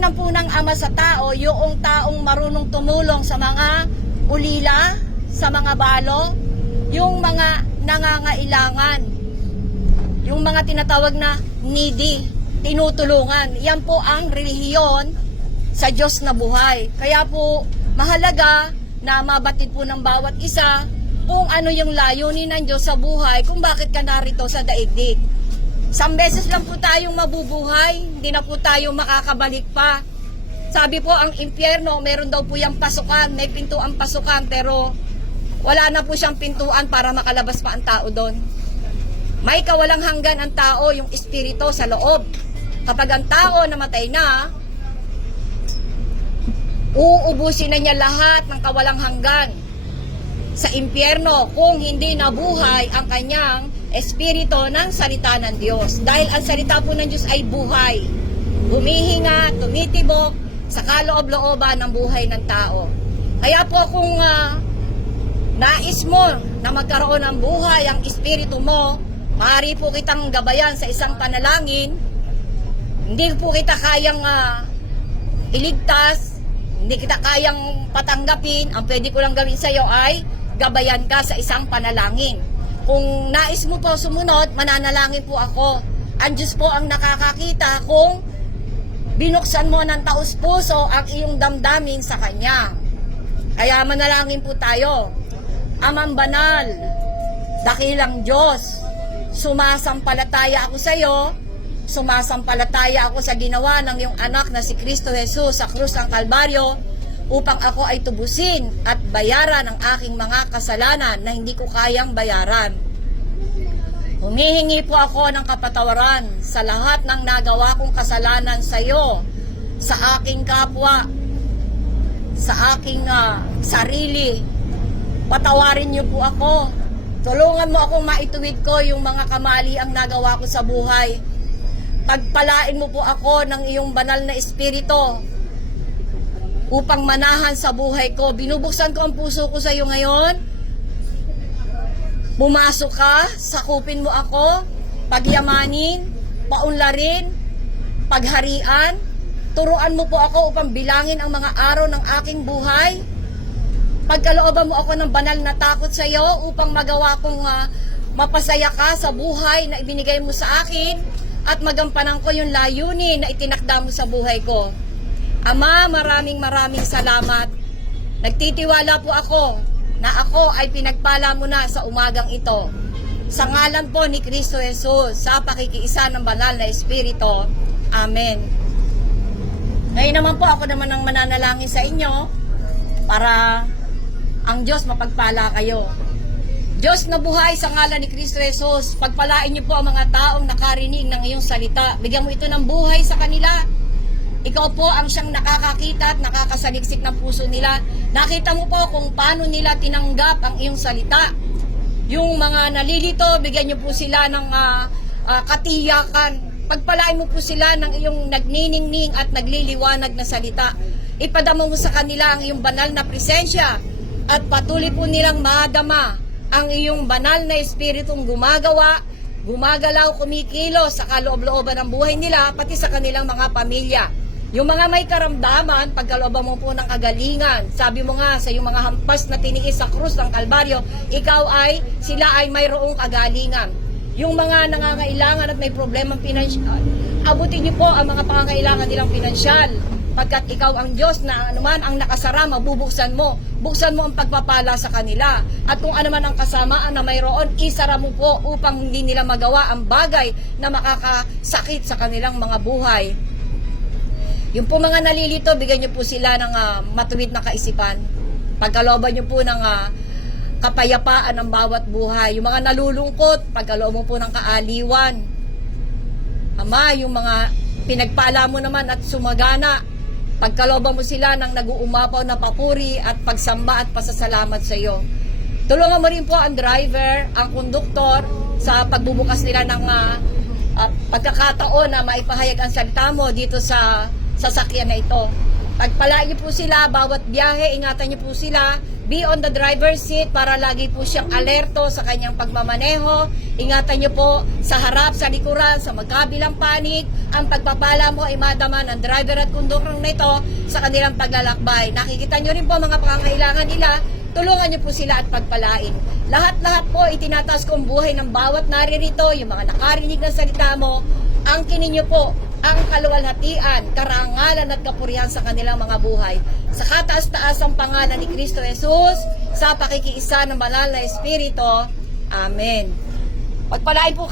tinitingnan po ng Ama sa tao, yung taong marunong tumulong sa mga ulila, sa mga balo, yung mga nangangailangan, yung mga tinatawag na needy, tinutulungan. Yan po ang relihiyon sa Diyos na buhay. Kaya po mahalaga na mabatid po ng bawat isa kung ano yung layunin ng Diyos sa buhay, kung bakit ka narito sa daigdig. Isang beses lang po tayong mabubuhay, hindi na po tayo makakabalik pa. Sabi po, ang impyerno, meron daw po yung pasukan, may pintuang pasukan, pero wala na po siyang pintuan para makalabas pa ang tao doon. May kawalang hanggan ang tao, yung espiritu sa loob. Kapag ang tao namatay na, uubusin na niya lahat ng kawalang hanggan sa impyerno kung hindi nabuhay ang kanyang espiritu ng salita ng Diyos. Dahil ang salita po ng Diyos ay buhay. Humihinga, tumitibok sa kaloob-looban ng buhay ng tao. Kaya po kung nais mo na magkaroon ng buhay ang espiritu mo, maaari po kitang gabayan sa isang panalangin. Hindi po kita kayang iligtas, hindi kita kayang patanggapin. Ang pwede ko lang gawin sa iyo ay gabayan ka sa isang panalangin. Kung nais mo po sumunod, mananalangin po ako. Ang Diyos po ang nakakakita kung binuksan mo ng taus-puso ang iyong damdamin sa Kanya. Kaya manalangin po tayo. Amang banal, dakilang Diyos, sumasampalataya ako sa iyo, sumasampalataya ako sa ginawa ng iyong anak na si Kristo Jesus sa krus ng Kalbaryo upang ako ay tubusin at bayaran ang aking mga kasalanan na hindi ko kayang bayaran. Humihingi po ako ng kapatawaran sa lahat ng nagawa kong kasalanan sa iyo, sa aking kapwa, sa aking sarili. Patawarin niyo po ako. Tulungan mo akong maituwid ko yung mga kamali ang nagawa ko sa buhay. Pagpalain mo po ako ng iyong banal na espiritu upang manahan sa buhay ko. Binubuksan ko ang puso ko sa iyo ngayon. Pumasok ka, sakupin mo ako, pagyamanin, paunlarin, pagharian. Turuan mo po ako upang bilangin ang mga araw ng aking buhay. Pagkalooban mo ako ng banal na takot sa iyo upang magawa kong mapasaya ka sa buhay na ibinigay mo sa akin at magampanan ko yung layunin na itinakda mo sa buhay ko. Ama, maraming salamat. Nagtitiwala po ako na ako ay pinagpala mo na sa umagang ito. Sa ngalan po ni Kristo Jesus, sa pakikiisa ng banal na Espiritu. Amen. Ngayon naman po ako naman ang mananalangin sa inyo para ang Diyos mapagpala kayo. Diyos na buhay, sa ngalan ni Kristo Jesus, pagpalain niyo po ang mga taong nakarinig ng iyong salita. Bigyan mo ito ng buhay sa kanila. Ikaw po ang siyang nakakakita at nakakasaliksik ng puso nila. Nakita mo po kung paano nila tinanggap ang iyong salita. Yung mga nalilito, bigyan niyo po sila ng katiyakan. Pagpalain mo po sila ng iyong nagniningning at nagliliwanag na salita. Ipadama mo sa kanila ang iyong banal na presensya at patuloy po nilang madama ang iyong banal na espiritong gumagawa, gumagalaw, kumikilos sa kaloob-looban ng buhay nila, pati sa kanilang mga pamilya. Yung mga may karamdaman, pagkalooban mo po ng kagalingan, sabi mo nga sa iyong mga hampas na tiniis sa krus ng Kalbaryo, sila ay mayroong kagalingan. Yung mga nangangailangan at may problemang pinansyal, abutin niyo po ang mga pangangailangan nilang pinansyal. Pagkat ikaw ang Diyos na anuman ang nakasara, mabubuksan mo. Buksan mo ang pagpapala sa kanila. At kung anuman ang kasamaan na mayroon, isara mo po upang hindi nila magawa ang bagay na makakasakit sa kanilang mga buhay. Yung po mga nalilito, bigyan niyo po sila ng matuwid na kaisipan. Pagkalooban niyo po ng kapayapaan ng bawat buhay. Yung mga nalulungkot, pagkalooban po ng kaaliwan. Ama, yung mga pinagpala mo naman at sumagana, pagkalooban mo sila ng nag-uumapaw na papuri at pagsamba at pasasalamat sa iyo. Tulungan mo rin po ang driver, ang konduktor sa pagbubukas nila ng pagkakataon na maipahayag ang salita mo dito sa sasakyan na ito. Pagpalain niyo po sila, bawat biyahe, ingatan niyo po sila. Be on the driver's seat para lagi po siyang alerto sa kanyang pagmamaneho. Ingatan niyo po sa harap, sa likuran, sa magkabilang panig. Ang pagpapala mo ay madama ng driver at konduktor nito sa kanilang paglalakbay. Nakikita niyo rin po mga pangangailangan nila. Tulungan niyo po sila at pagpalain. Lahat-lahat po itinataas ko ang buhay ng bawat naririto, yung mga nakarinig ng salita mo. Angkinin niyo po ang kaluwalhatian, karangalan at kapurihan sa kanilang mga buhay. Sa kataas-taasang pangalan ni Kristo Jesus, sa pakikiisa ng banal na Espiritu. Amen. Pagpalain po